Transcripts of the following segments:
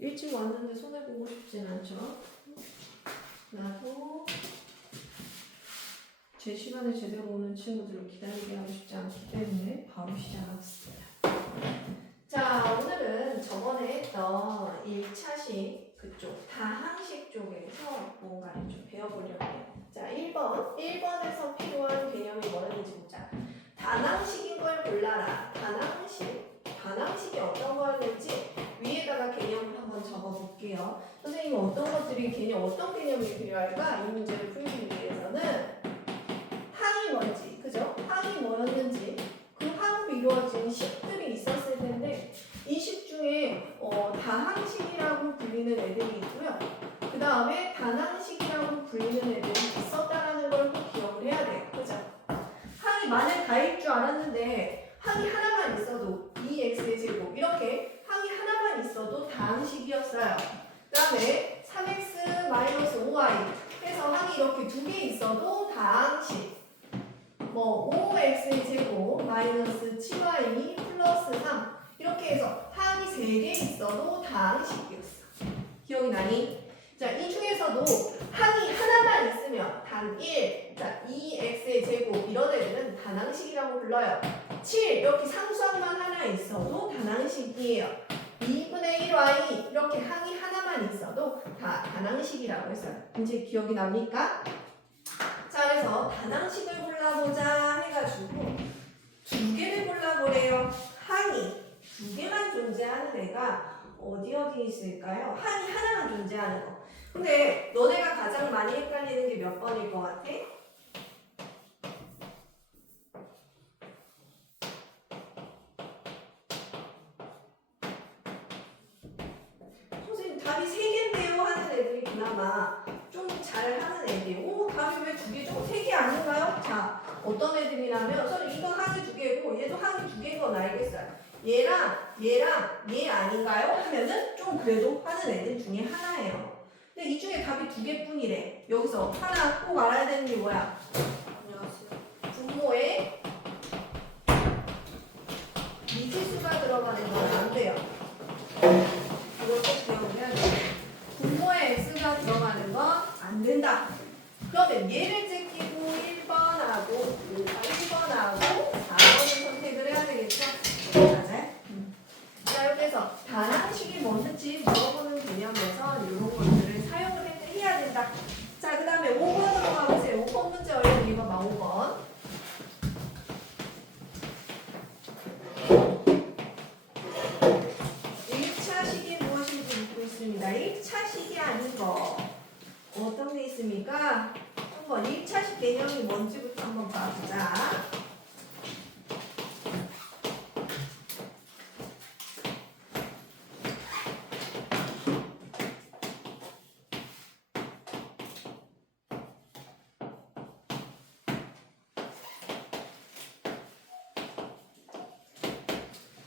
일찍 왔는데 손해보고 싶진 않죠. 나도 제 시간에 제대로 오는 친구들을 기다리게 하고 싶지 않기 때문에 바로 시작하겠습니다. 자, 오늘은 저번에 했던 1차식 그쪽 다항식 쪽에서 뭔가를 좀 배워보려고 해요. 자, 1번에서 필요한 개념이 뭐였는지 보자. 다항식인 걸 골라라. 다항식이 어떤 거였는지 위에다가 개념을 한번 적어볼게요. 선생님은 어떤 것들이 어떤 개념이 필요할까? 이 문제를 풀기 위해서는 항이 뭔지, 그죠? 항이 뭐였는지 그 항으로 이루어진 식들이 있었을 텐데 이 식 중에 다항식이라고 불리는 애들이 있고요. 그 다음에 단항식이라고 불리는 애들이 있었다라는 걸 꼭 기억을 해야 돼요. 그죠? 항이 만약 다일 줄 알았는데 항이 하나만 있어도 2x의 제곱 이렇게 항이 하나만 있어도 다항식이었어요. 그 다음에 3x-5y 해서 항이 이렇게 두 개 있어도 다항식. 5x의 제곱 마이너스 7y 플러스 3 이렇게 해서 항이 3개 있어도 다항식이었어. 기억이 나니? 자, 이 중에서도 항이 하나만 있으면 단 1, 자, 2x의 제곱 이런 애들은 단항식이라고 불러요. 7 이렇게 상수항만 하나 있어도 단항식이에요. 2분의 1y 이렇게 항이 하나만 있어도 다 단항식이라고 했어요. 이제 기억이 납니까? 자, 그래서 단항식을 골라보자 해가지고 두 개를 골라보래요. 항이 두 개만 존재하는 애가 어디 있을까요? 항이 하나만 존재하는 거. 근데 너네가 가장 많이 헷갈리는 게 몇 번일 것 같아? 선생님 답이 3개인데요 하는 애들이 그나마 좀 잘하는 애들이에요. 답이 왜 2개죠? 3개 아닌가요? 자, 어떤 애들이냐면 선생님 이건 항이 2개고 얘도 항이 2개인 건 알겠어요. 얘랑 얘 아닌가요? 하면은 좀 그래도 하는 애들 중에 하나예요. 근데 이 중에 답이 2개뿐이래. 여기서 하나 꼭 알아야 되는 게 뭐야? 분모에 미지수가 들어가는 건 안 돼요. 이걸 꼭 기억해야 돼요. 분모에 x가 들어가는 건 안 된다. 그러면 얘를 제끼고 1번하고 4번을 선택을 해야 되겠죠? 맞아요? 자, 이렇게 해서 단항식이 뭔지 물어보는 개념에서 이런 것들을 사용을 해야 된다. 자, 그 다음에 5번으로 가보세요. 5번 문제 얼른 읽어봐. 5번. 있습니다. 1차식이 아닌 거 어떤 게 있습니까? 한번 1차식 개념이 뭔지부터 한번 봐보자.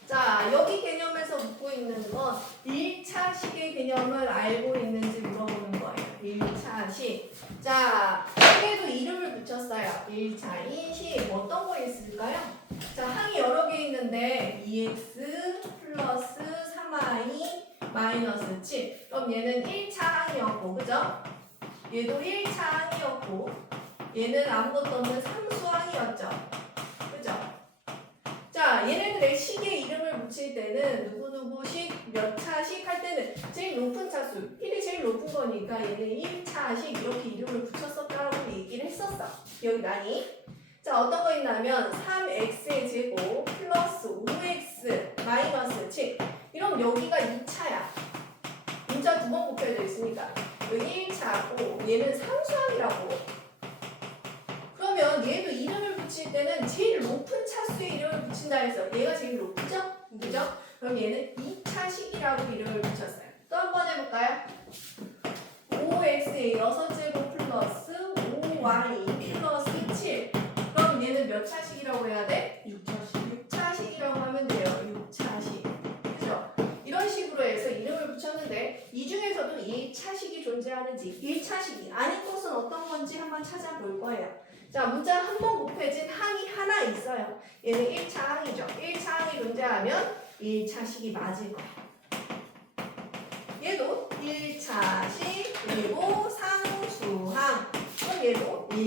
자, 여기 개념에서 묻고 있는 건 1차식의 개념을 알고 있는지 물어보는 거예요. 1차식. 자, 여기에도 이름을 붙였어요. 1차식. 어떤 거 있을까요? 자, 항이 여러 개 있는데 2x 플러스 3y 마이너스 7. 그럼 얘는 1차 항이었고, 그죠? 얘도 1차 항이었고, 얘는 아무것도 없는 상수항이었죠. 그죠? 자, 얘네들의 식의 이름을 붙일 때는 누구식, 몇 차식 할 때는 제일 높은 차수, 1이 제일 높은 거니까 얘는 1차식 이렇게 이름을 붙였었다라고 얘기를 했었어. 기억이 나니? 자, 어떤 거 있냐면 3x의 제곱 플러스 5x 마이너스 7. 이러면 여기가 2차야. 문자 2번 곱해져 있으니까 여기 1차고 얘는 상수항이라고. 그러면 얘도 이름을 붙일 때는 제일 높은 차수의 이름을 붙인다 해서 얘가 제일 높죠? 그죠? 그럼 얘는 2차식이라고 이름을 붙였어요. 또 한 번 해볼까요? 5x의 6제곱 플러스 5y 플러스 7. 그럼 얘는 몇 차식이라고 해야 돼? 6차식. 6차식이라고 하면 돼요. 6차식. 그죠? 이런 식으로 해서 이름을 붙였는데 이 중에서도 1차식이 존재하는지 1차식이 아닌 것은 어떤 건지 한번 찾아볼 거예요. 자, 문자 한 번 곱해진 항이 하나 있어요. 얘는 1차 항이죠. 1차 항이 존재하면 1차식이 맞을 거야.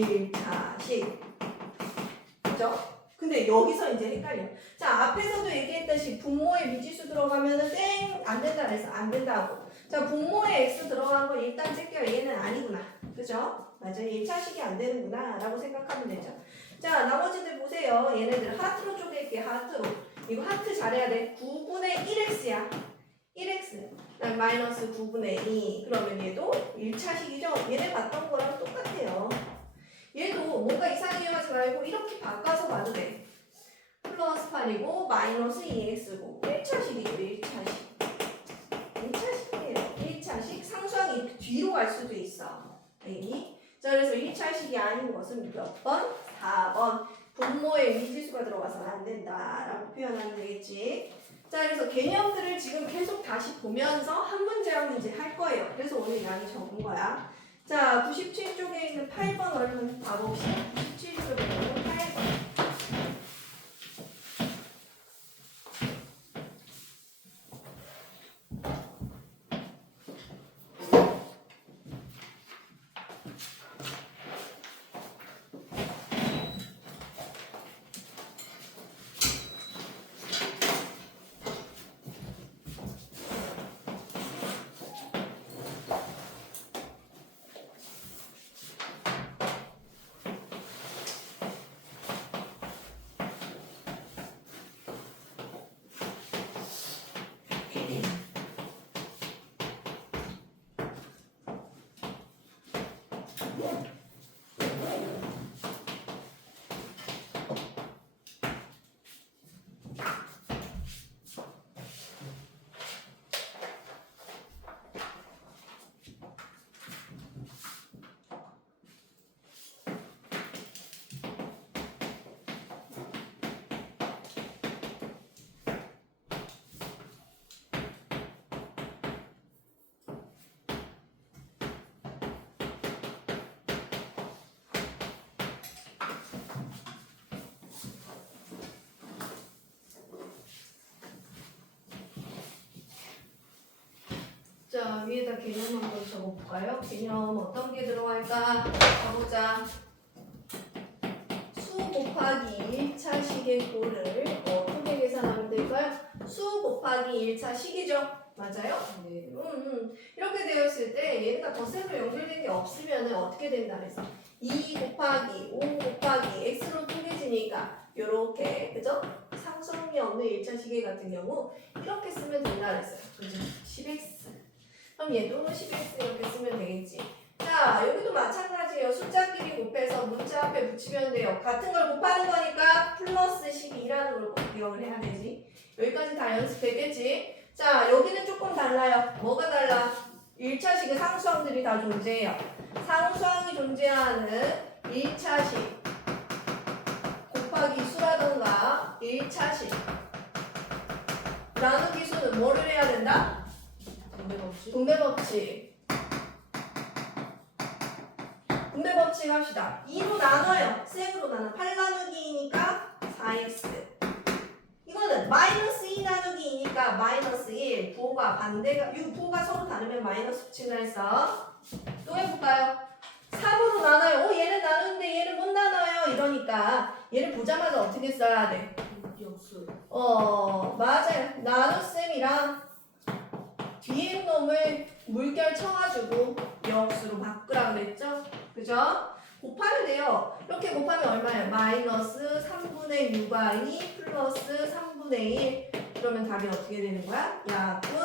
1차식. 그죠? 근데 여기서 이제 헷갈려. 자, 앞에서도 얘기했듯이 분모에 미지수 들어가면은 땡! 안 된다 그래서 안 된다고. 자, 분모에 x 들어간 거 일단 째껴. 얘는 아니구나. 그죠? 맞아. 1차식이 안 되는구나. 라고 생각하면 되죠. 자, 나머지들 보세요. 얘네들 하트로 쪼갤게. 하트로. 이거 하트 잘해야 돼. 9분의 1x야. 1x. 그다음 마이너스 9분의 2. 그러면 얘도 1차식이죠? 얘네 봤던 거랑 똑같아요. 얘도 뭔가 이상하게 하지 말고 이렇게 바꿔서 봐도 돼. 플러스 8이고 마이너스 2x고 1차식이고 1차식. 1차식이에요. 1차식 상수항이 뒤로 갈 수도 있어. 알겠니? 자, 그래서 1차식이 아닌 것은 몇 번? 4번. 분모에 미지수가 들어가서는 안 된다라고 표현하면 되겠지. 자, 그래서 개념들을 지금 계속 다시 보면서 한 문제 한 문제 할 거예요. 그래서 오늘 양이 적은 거야. 자, 97쪽에 있는 8번 얼른 봐봅시다. 97쪽에 있는 8번. 자, 위에다 개념 한번 적어볼까요? 개념 어떤 게 들어갈까? 가보자. 수 곱하기 1차식의 꼴을 어떻게 계산하면 될까요? 수 곱하기 1차식이죠? 맞아요? 네. 이렇게 되어 있을 때 얘네가 덧셈으로 연결된 게 없으면 어떻게 된다 그래서 2 곱하기 5 곱하기 x로 쪼개지니까 요렇게 그죠? 상수함이 없는 1차식의 같은 경우 이렇게 쓰면 된다 그랬어요. 그죠? 10x. 그럼 얘도 10x 이렇게 쓰면 되겠지. 자, 여기도 마찬가지예요. 숫자끼리 곱해서 문자 앞에 붙이면 돼요. 같은 걸 곱하는 거니까 플러스 12라는 걸 꼭 기억을 해야 되지. 여기까지 다 연습됐겠지? 자, 여기는 조금 달라요. 뭐가 달라? 1차식의 상수항들이 다 존재해요. 상수항이 존재하는 1차식 곱하기 수라던가 1차식 나누기 수는 뭐를 해야 된다? 분배 법칙. 분배 법칙 합시다. 2로 나눠요. 셈으로 나눠. 8 나누기니까 4x. 이거는 마이너스 2 나누기이니까 마이너스 1. 부호가 반대가, 부호가 서로 다르면 마이너스 붙인다 했어. 또 해볼까요? 3으로 나눠요. 얘는 나누는데 얘는 못 나눠요. 이러니까 얘를 보자마자 어떻게 써야 돼? 역수. 맞아요. 나눗셈이랑 뒤에 놈을 물결 쳐가지고 역수로 바꾸라 그랬죠? 그죠? 곱하면 돼요. 이렇게 곱하면 얼마예요? 마이너스 3분의 6y 플러스 3분의 1. 그러면 답이 어떻게 되는 거야? 약분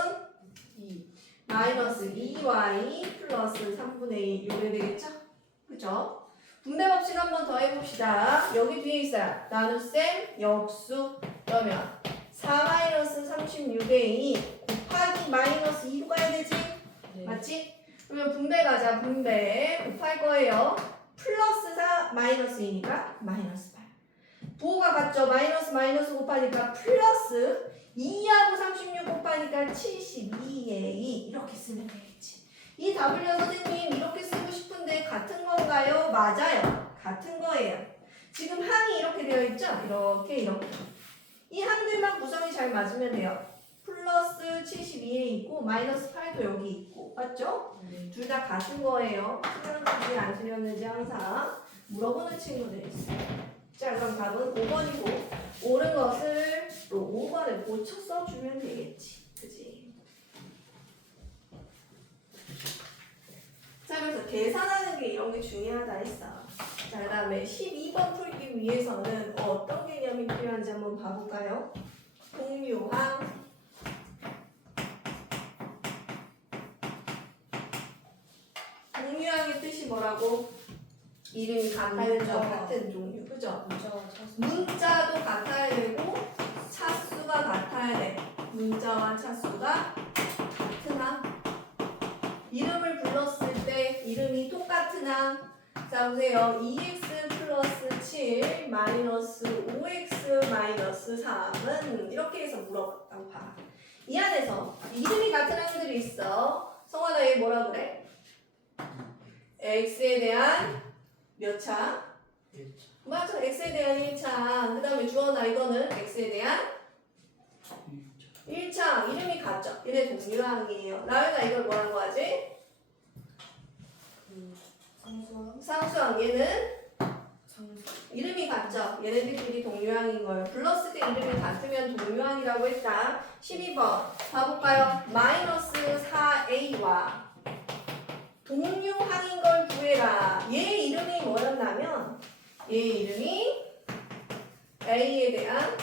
2. 마이너스 2y 플러스 3분의 1. 요게 되겠죠? 그죠? 분배 법칙 한 번 더 해봅시다. 여기 뒤에 있어요. 나눗셈 역수. 그러면 4-36의 2 곱하기 마이너스 2로 가야 되지? 네. 맞지? 그러면 분배 가자. 분배 곱할 거예요. 플러스 4 마이너스 2니까 마이너스 8. 부호가 같죠? 마이너스 곱하니까 플러스 2하고 36 곱하니까 72의 2 이렇게 쓰면 되겠지. 이 답을요 선생님 이렇게 쓰고 싶은데 같은 건가요? 맞아요. 같은 거예요. 지금 항이 이렇게 되어 있죠? 이렇게 이 항들만 구성이 잘 맞으면 돼요. 플러스 72에 있고 마이너스 8도 여기 있고 맞죠? 네. 둘 다 같은 거예요. 시간은 굳이 안 틀렸는지 항상 물어보는 친구들이 있어요. 자, 그럼 답은 5번이고 옳은 것을 또 5번에 고쳐 써주면 되겠지. 그지? 자, 그래서 계산하는 게 이런 게 중요하다 했어. 자, 그 다음에 12번 풀기 위해서는 어떤 개념이 필요한지 한번 봐볼까요? 동묘항, 동묘항의 뜻이 뭐라고? 이름이 같아야 되죠. 같은 종류. 그죠? 문자도 같아야 되고 차수가 같아야 돼. 문자와 차수가 같은 항. 이름을 불렀을 때 이름이 똑같은 항. 자, 보세요. 2x 플러스 7 마이너스 5x 마이너스 3은 이렇게 해서 물어봤다고 봐. 이 안에서 이름이 같은 항들이 있어. 성환아, 얘 뭐라 그래? x에 대한 몇 차? 1차. 맞아. x에 대한 1차. 그 다음에 주원아, 이거는 x에 대한 1차. 이름이 같죠? 얘네 동류항이에요. 나연아, 이걸 뭐라고 하지? 상수항. 얘는 이름이 같죠? 얘네들끼리 동류항인 거예요. 불렀을 때 이름이 같으면 동류항이라고 했다. 12번 봐볼까요? 마이너스 4a와 동류항인 걸 구해라. 얘 이름이 뭐였냐면 얘 이름이 a에 대한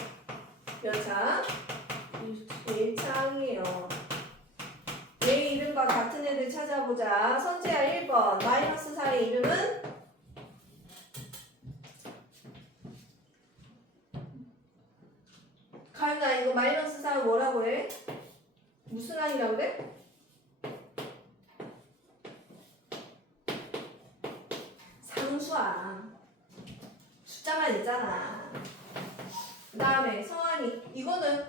몇 차? 1차항이에요. 얘 이름과 같은 애들 찾아보자. 선재야 1번 마이너스 4의 이름은 가윤아, 이거 마이너스 4 뭐라고 해? 무슨 항이라고 그래? 상수항. 숫자만 있잖아. 그 다음에 성환이, 이거는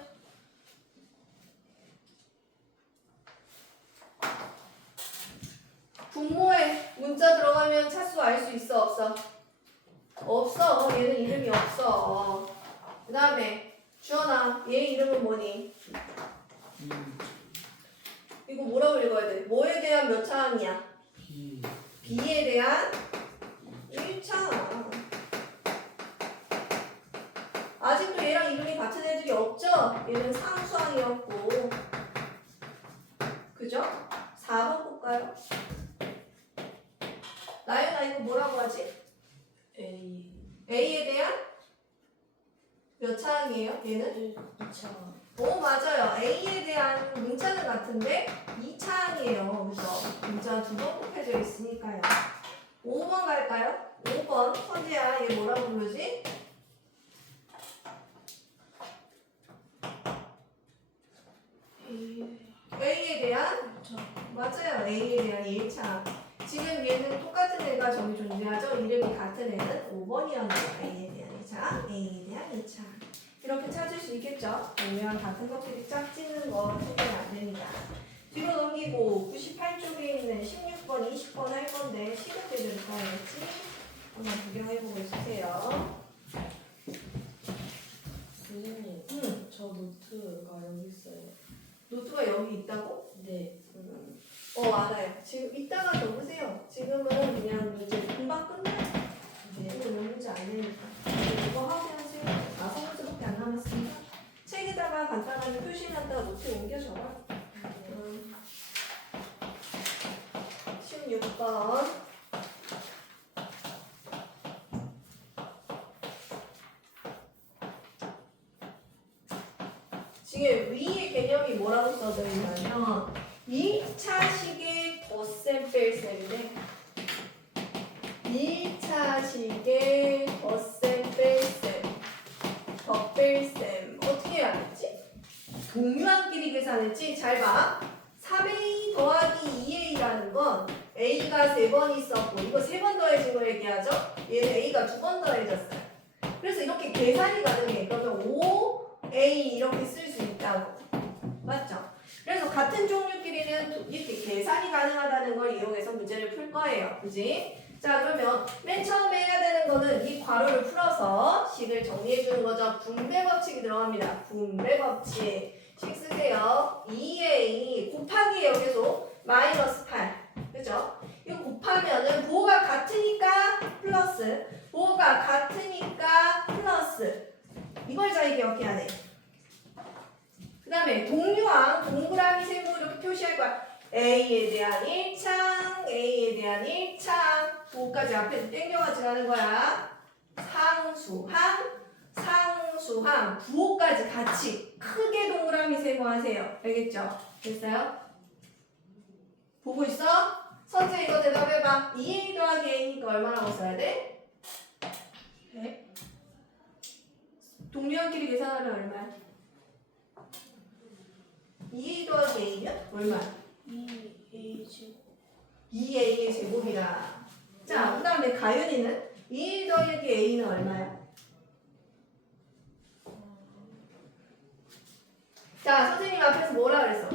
분모에 문자 들어가면 차수 알 수 있어, 없어? 없어. 얘는 이름이 없어. 그 다음에 주원아, 얘 이름은 뭐니? 이거 뭐라고 읽어야 돼? 뭐에 대한 몇 차항이야? B에 대한 1차항. 아직도 얘랑 이름이 같은 애들이 없죠? 얘는 상수항이었고. 그죠? 4번 볼까요? 나연아, 이거 뭐라고 하지? A에 대한 몇 차항이에요? 얘는? 2차. 오, 맞아요. A에 대한 문자는 같은데 2차항이에요. 그죠? 문자 두 번 곱해져 있으니까요. 5번 갈까요? 5번. 선재야, 얘 뭐라고 부르지? A에 대한? 맞아요. A에 대한 1차. 지금 얘는 똑같은 애가 저기 존재하죠? 이름이 같은 애는 5번이었네요. A에 대한 1차, A에 대한 2차. 이렇게 찾을 수 있겠죠? 분명 같은 것들이 짝짓는 거 생각이 안 됩니다. 뒤로 넘기고 98쪽에 있는 16번, 20번 할 건데 시급대를 써야겠지? 한번 구경해보고 있으세요. 선생님, 저 노트가 여기 있어요. 노트가 여기 있다고? 네. 알아요. 지금 이따가 적으세요. 지금은 그냥 문제 금방 끝나요. 이거 몇 문제 안 되니까. 이거 하세요. 나서 문제밖에 안 남았으니까 책에다가 간단하게 표시한다가 노트에 옮겨 적어. 16번. 지금 위의 개념이 뭐라고 써져 있냐면 1차식의 덧셈 뺄셈인데 1차식의 덧셈 뺄셈 덧뺄셈 어떻게 해야 되지? 동류항끼리 계산했지? 잘 봐. 3a 더하기 2a라는 건 a가 3번 있었고 이거 3번 더해진 거 얘기하죠? 얘는 a가 2번 더해졌어요. 그래서 이렇게 계산이 가능해. 그러면 5a 이렇게 쓸 수 있다고. 맞죠? 그래서 같은 종류끼리는 이렇게 계산이 가능하다는 걸 이용해서 문제를 풀 거예요. 그지? 자, 그러면 맨 처음에 해야 되는 거는 이 괄호를 풀어서 식을 정리해 주는 거죠. 분배 법칙이 들어갑니다. 분배 법칙. 식 쓰세요. 2a 곱하기예요. 계속 마이너스 8. 그죠? 이거 곱하면은 부호가 같으니까 플러스 A에 대한 1창, A에 대한 1창, 부호까지 앞에 땡겨가지고 가는 거야. 상수함, 부호까지 같이 크게 동그라미 세고 하세요. 알겠죠? 됐어요? 보고 있어? 선재 이거 대답해봐. 2A 더하기 A니까 얼마라고 써야 돼? 100. 동료한끼리 계산하면 얼마야? 2A 더하기 A면 얼마야? 2A 제곱 2A의 제곱이라. 자, 그 다음에 가윤이는 2A 더하기 A는 얼마야? 자, 선생님 앞에서 뭐라 그랬어?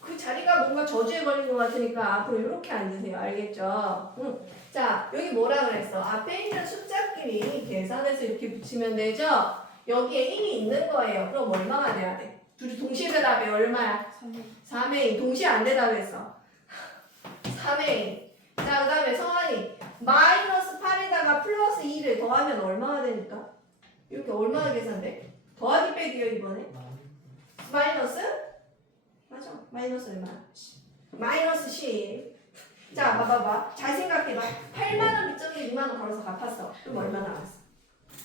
그 자리가 뭔가 저주에 걸린 것 같으니까 앞으로 이렇게 앉으세요. 알겠죠? 응. 자, 여기 뭐라 그랬어? 앞에 있는 숫자끼리 계산해서 이렇게 붙이면 되죠? 여기에 1이 있는 거예요. 그럼 얼마가 돼야 돼? 둘이 동시에 대답해. 얼마야? 3A 3A. 동시에 안 대답했어. 3A. 자, 그 다음에 성환이 마이너스 8에다가 플러스 2를 더하면 얼마가 되니까? 이렇게 얼마나 계산돼? 더하기 빼기요 이번에? 마이너스? 맞아. 마이너스 얼마? 마이너스 10. 자, 봐봐봐. 잘 생각해봐. 8만원 빚정에 6만원 걸어서 갚았어. 그럼 얼마 남았어?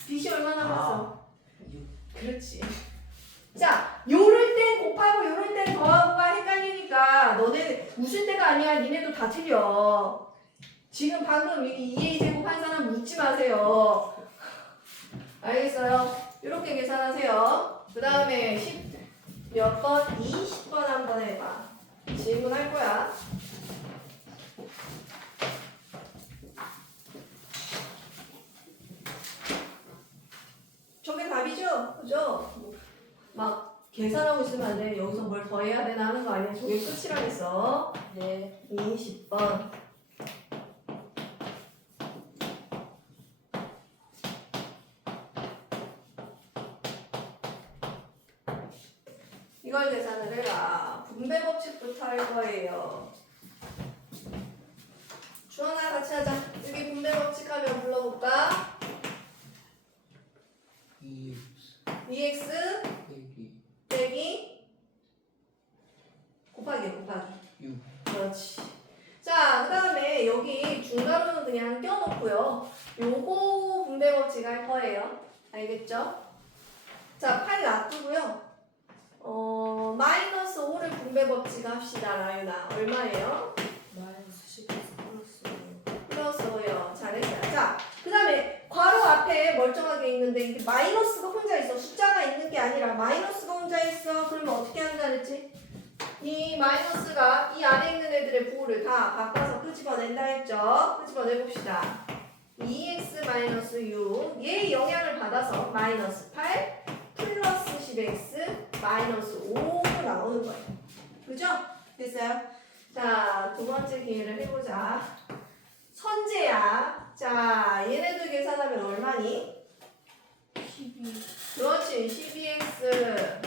빚이 얼마 남았어? 그렇지. 자, 요럴 땐 곱하고 요럴 땐 더하고가 헷갈리니까 너네 웃을 때가 아니야. 니네도 다 틀려. 지금 방금 2A 제곱 한 사람 묻지 마세요. 알겠어요? 이렇게 계산하세요. 그 다음에 10 몇 번? 20번 한번 해봐. 질문할 거야. 저게 답이죠? 그죠? 막 계산하고 있으면 안 돼. 여기서 뭘 더 해야 되나 하는 거 아니야. 저게 끝이라겠어. 네 20번. 이걸 계산을 해라. 분배 법칙부터 할 거예요. 주원아 같이 하자. 여기 분배 법칙 하면 불러볼까? 2x 빼기 곱하기 6. 그렇지. 자, 그 다음에 여기 중괄호는 그냥 껴놓고요. 요거 분배 법칙 할 거예요. 알겠죠? 자, 8 놔두고요. 마이너스 5를 분배 법칙 합시다, 라윤아. 얼마예요? 마이너스 10 플러스 5요. 잘했어요. 자, 그 다음에 괄호 앞에 멀쩡하게 있는데 이게 마이너스가 혼자 있어. 숫자가 있는 게 아니라 마이너스가 혼자 있어. 그러면 어떻게 한다 그랬지? 이 마이너스가 이 안에 있는 애들의 부호를 다 바꿔서 끄집어낸다 했죠? 끄집어내봅시다. 2x-6 얘의 영향을 받아서 마이너스 8 플러스 10x 마이너스 5가 나오는 거예요. 그죠? 됐어요? 자, 두 번째 기회를 해보자. 선재야. 자, 얘네들 계산하면 얼마니? 12 그렇지. 12x.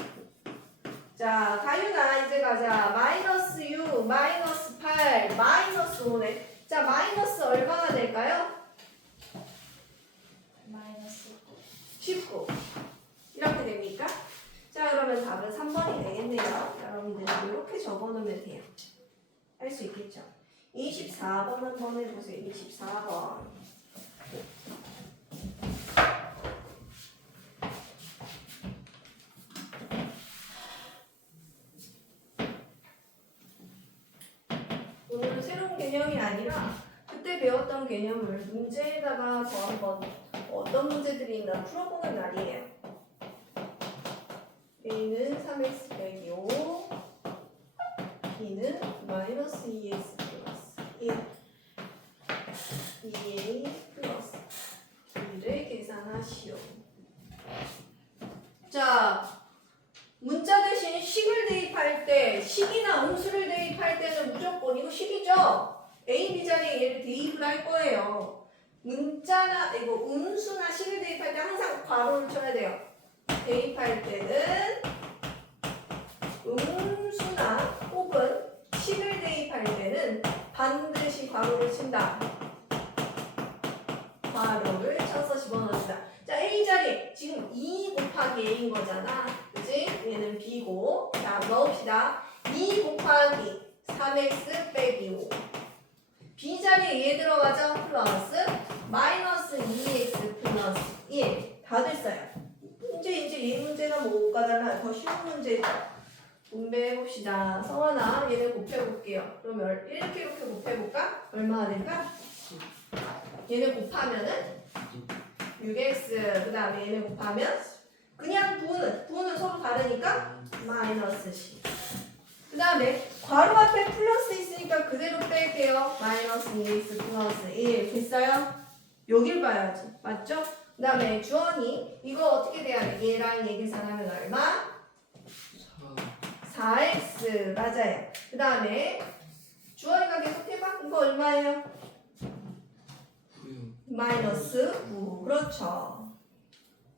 자, 가윤아 이제 가자. 마이너스 6, 마이너스 8, 마이너스 5네. 자, 마이너스 얼마가 될까요? 마이너스 19. 이렇게 됩니까? 자, 그러면 답은 3번이 되겠네요. 여러분들 이렇게 적어놓으면 돼요. 할 수 있겠죠? 24번 한번 해보세요. 24번. 오늘은 새로운 개념이 아니라 그때 배웠던 개념을 문제에다가 더 한번 어떤 문제들이 있나 풀어보는 날이에요. A는 3x 빼기 5, B는 마이너스 2x 플러스 1, 2A 플러스 2를 계산하시오. 자, 문자 대신 식을 대입할 때, 식이나 음수를 대입할 때는 무조건 이거 식이죠? A, B 자리에 얘를 대입을 할 거예요. 문자나 이거 음수나 식을 대입할 때 항상 괄호를 쳐야 돼요. 대입할 때는 음수나 혹은 식을 대입할 때는 반드시 괄호를 친다. 괄호를 쳐서 집어넣는다. 자, A 자리 지금 2 곱하기 A인 거잖아. 그치? 얘는 B고. 자, 넣읍시다. 2 곱하기 3 3x 빼기 5. B자리에 얘 들어가죠? 플러스 마이너스 2x 플러스 1. 다 됐어요. 이제 이 문제가 뭐가 달라요? 더 쉬운 문제죠. 분배해봅시다. 성환아, 얘네 곱해볼게요. 그러면 이렇게 곱해볼까? 얼마나 될까? 얘네 곱하면은 6x, 그 다음에 얘네 곱하면 그냥 부호는 서로 다르니까 마이너스 10. 그 다음에 괄호 앞에 플러스 있으니까 그대로 뺄게요. 마이너스 2x 플러스 1 됐어요? 여길 봐야지. 맞죠? 그 다음에 주원이 이거 어떻게 돼야 돼? 얘랑 얘 계산하면 얼마? 4x 맞아요. 그 다음에 주원이가 계속 해봐. 이거 얼마예요? 마이너스 9. 그렇죠.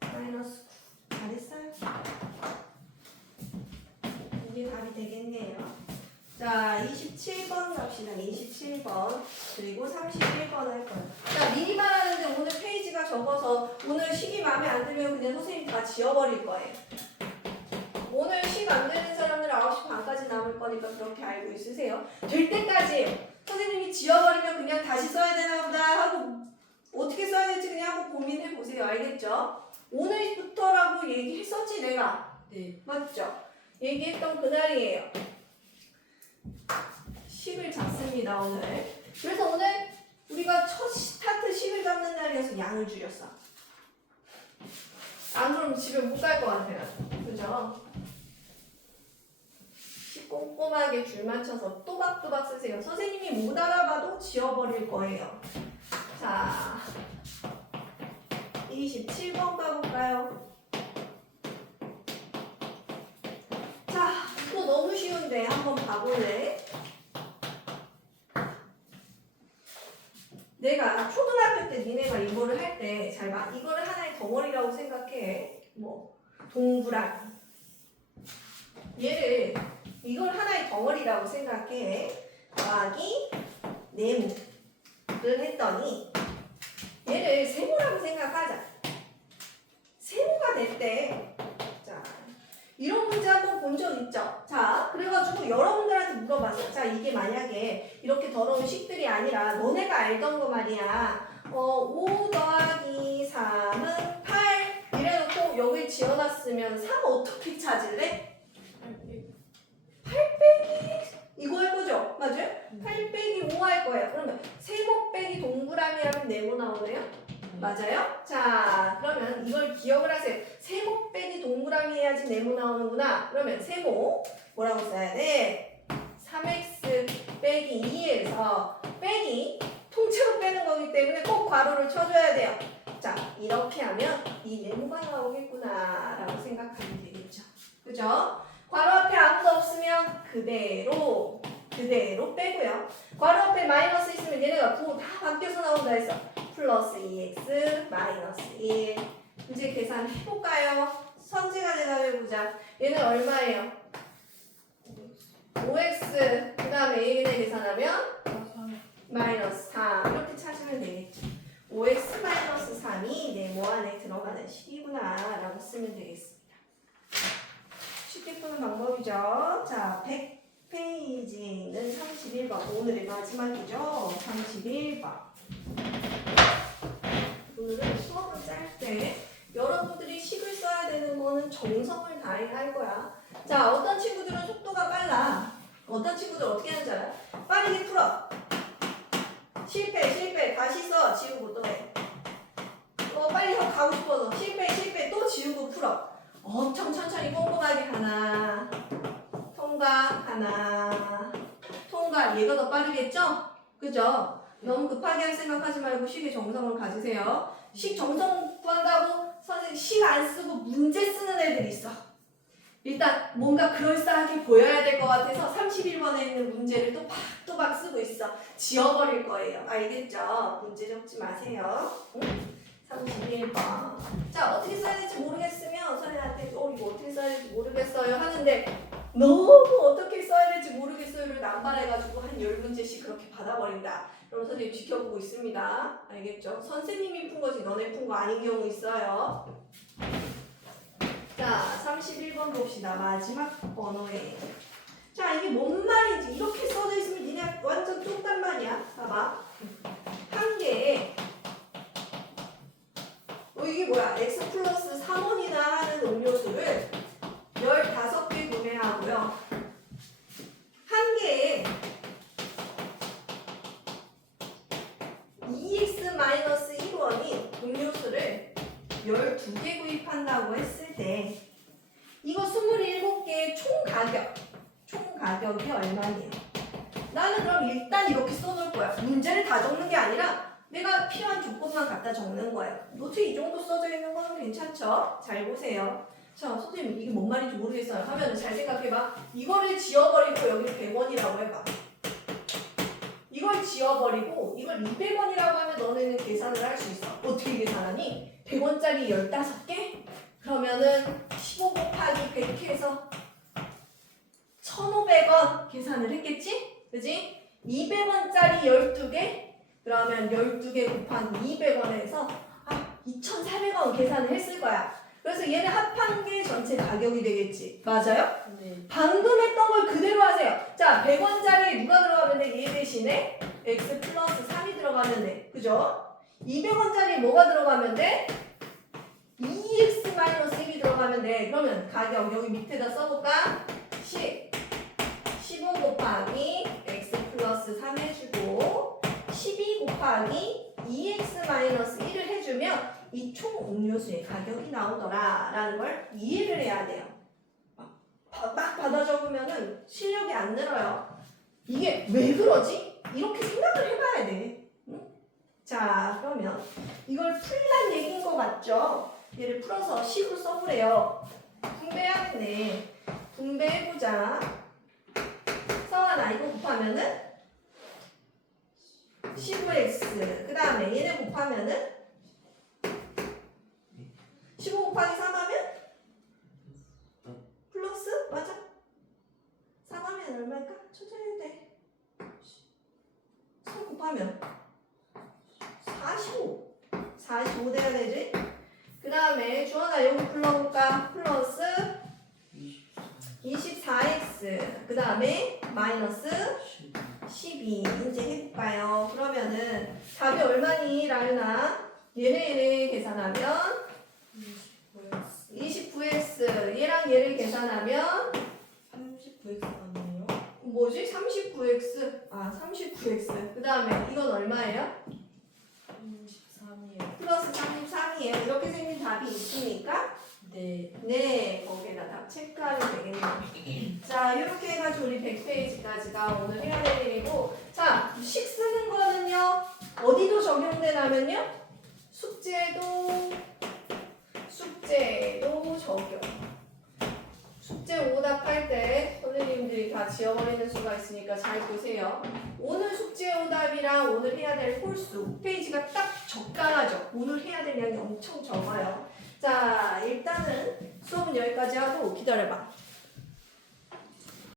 마이너스 9. 잘했어요. 이게 답이 되겠네요. 자, 27번 갑시다. 27번. 그리고 31번 할 거예요. 자, 미리 말하는데 오늘 페이지가 적어서 오늘 식이 마음에 안 들면 그냥 선생님 다 지워버릴 거예요. 오늘 식 안 되는 사람들 9시 반까지 남을 거니까 그렇게 알고 있으세요. 될 때까지 선생님이 지워버리면 그냥 다시 써야 되나 보다 하고 어떻게 써야 될지 그냥 한번 고민해 보세요. 알겠죠? 오늘부터라고 얘기했었지 내가. 네. 맞죠? 얘기했던 그날이에요. 식을 잡습니다 오늘. 그래서 오늘 우리가 첫 스타트 식을 잡는 날이어서 양을 줄였어. 안 그러면 집에 못 갈 것 같아요. 그죠? 식 꼼꼼하게 줄 맞춰서 또박또박 쓰세요. 선생님이 못 알아봐도 지워버릴 거예요. 자, 27번 가볼까요? 자, 또 너무 쉬운데 한번 봐볼래? 내가 초등학교 때 니네가 이거를 할 때 잘 봐. 이거를 하나의 덩어리라고 생각해. 뭐 동그라미. 얘를 이걸 하나의 덩어리라고 생각해. 더하기 네모를 했더니 얘를 세모라고 생각하자. 세모가 될 때 자, 이런 문제 한번 본 적 있죠? 자, 그래가지고 여러분들한테 물어봤어요. 자, 이게 만약에 이렇게 더러운 식들이 아니라 너네가 알던 거 말이야. 5 더하기 3은 8 이래놓고 여기 지어놨으면 3 어떻게 찾을래? 8 빼기 이거 할 거죠? 맞아요? 8 빼기 5 할 거예요. 그러면 세모 빼기 동그라미 하면 네모 나오네요? 맞아요? 자, 그러면 이걸 기억을 하세요. 세모 빼기 동그라미 해야지 네모 나오는구나. 그러면 세모 뭐라고 써야 돼? 3x 빼기 2에서 빼기 통째로 빼는 거기 때문에 꼭 괄호를 쳐줘야 돼요. 자, 이렇게 하면 이 네모가 나오겠구나 라고 생각하면 되겠죠. 그죠? 괄호 앞에 아무도 없으면 그대로 빼고요. 괄호 앞에 마이너스 있으면 얘네가 부호 다 바뀌어서 나온다 했어. 플러스 2x 마이너스 1. 이제 계산해볼까요? 선지가 대답해보자. 얘는 얼마예요? 5x 그 다음에 얘네 계산하면 마이너스 3 이렇게 찾으면 되겠죠. 5x 마이너스 3이 네모 안에 들어가는 식이구나 라고 쓰면 되겠습니다. 쉽게 푸는 방법이죠. 자, 100페이지는 31번 오늘의 마지막이죠. 31번. 오늘은 수업을 짤 때 여러분들이 식을 써야 되는 거는 정성을 다해 할 거야. 자, 어떤 친구들은 속도가 빨라. 어떤 친구들 어떻게 하는지 알아? 빠르게 풀어. 실패 다시 써. 지우고 또 해. 빨리 가고 싶어서 실패 또 지우고 풀어. 엄청 천천히 꼼꼼하게 하나 통과 얘가 더 빠르겠죠? 그죠? 너무 급하게 할 생각하지 말고 식의 정성을 가지세요. 식 정성 구한다고 선생님 식 안 쓰고 문제 쓰는 애들이 있어. 일단 뭔가 그럴싸하게 보여야 될 것 같아서 31번에 있는 문제를 또 또박 쓰고 있어. 지워버릴 거예요. 알겠죠? 문제 적지 마세요. 31번. 자, 어떻게 써야 될지 모르겠으면 선생님한테 이거 어떻게 써야 될지 모르겠어요 하는데 너무 어떻게 써야 될지 모르겠어요를 남발해가지고 한 10문제씩 그렇게 받아버린다. 그럼 선생님 지켜보고 있습니다. 알겠죠? 선생님이 푼 거지 너네 푼 거 아닌 경우 있어요. 자, 31번 봅시다. 마지막 번호에. 자, 이게 뭔 말인지 이렇게 써져 있어. 한다고 했을 때 이거 27개의 총 가격이 얼마네요? 나는 그럼 일단 이렇게 써놓을 거야. 문제를 다 적는 게 아니라 내가 필요한 조건만 갖다 적는 거예요. 노트 이 정도 써져 있는 건 괜찮죠? 잘 보세요. 자, 선생님 이게 뭔 말인지 모르겠어요. 하면 잘 생각해봐. 이거를 지워버리고 여기 100원이라고 해봐. 이걸 지워버리고 이걸 200원이라고 하면 너네는 계산을 할 수 있어. 어떻게 계산하니? 100원짜리 15개? 그러면은 15 곱하기 100 해서 1,500원 계산을 했겠지? 그지? 200원짜리 12개? 그러면 12개 곱하기 200원에서 2,400원 계산을 했을 거야. 그래서 얘네 합한 게 전체 가격이 되겠지. 맞아요? 네. 방금 했던 걸 그대로 하세요. 자, 100원짜리에 누가 들어가면 돼? 얘 대신에 x 플러스 3이 들어가면 돼. 그죠? 200원짜리에 뭐가 들어가면 돼? 2x 마이너스 1이 들어가면 돼. 그러면 가격 여기 밑에다 써볼까? 15 곱하기 x 플러스 3 해주고 12 곱하기 2x 마이너스 1을 해주면 이 총 음료수의 가격이 나오더라 라는 걸 이해를 해야 돼요. 막 받아 적으면은 실력이 안 늘어요. 이게 왜 그러지? 이렇게 생각을 해봐야 돼. 응? 자, 그러면 이걸 풀란 얘기인 거 맞죠? 얘를 풀어서 식으로 써보래요. 분배하네. 분배해보자. 서하나 이거 곱하면은 15x. 그 다음에 얘네 곱하면은 15 곱하기 3 하면 플러스? 맞아. 3 하면 얼마일까? 천천히 해도 돼. 3 곱하면 45 돼야 되지? 그 다음에 주원아 여기 불러볼까? 플러스 24x 그 다음에 마이너스 12 이제 해볼까요? 그러면은 답이 얼마니 라윤아? 얘네 계산하면 29x 얘랑 얘를 계산하면 39x 아니에요? 뭐지? 39x 39x 그 다음에 이건 얼마예요? 33이에요. 플러스 33이에요. 이렇게 생긴 답이 있습니까? 네. 네, 거기에다 답 체크하면 되겠네요. 자, 이렇게 해가지고 우리 100페이지까지가 오늘 해야 될 일이고, 자, 식 쓰는 거는요, 어디도 적용되냐면요, 숙제도 적용. 숙제 오답할 때 선생님들이 다 지워버리는 수가 있으니까 잘 보세요. 오늘 숙제 오답이랑 오늘 해야 될 홀수 페이지가 딱 적당하죠. 오늘 해야 될 양이 엄청 적어요. 자, 일단은 수업은 여기까지 하고 기다려봐.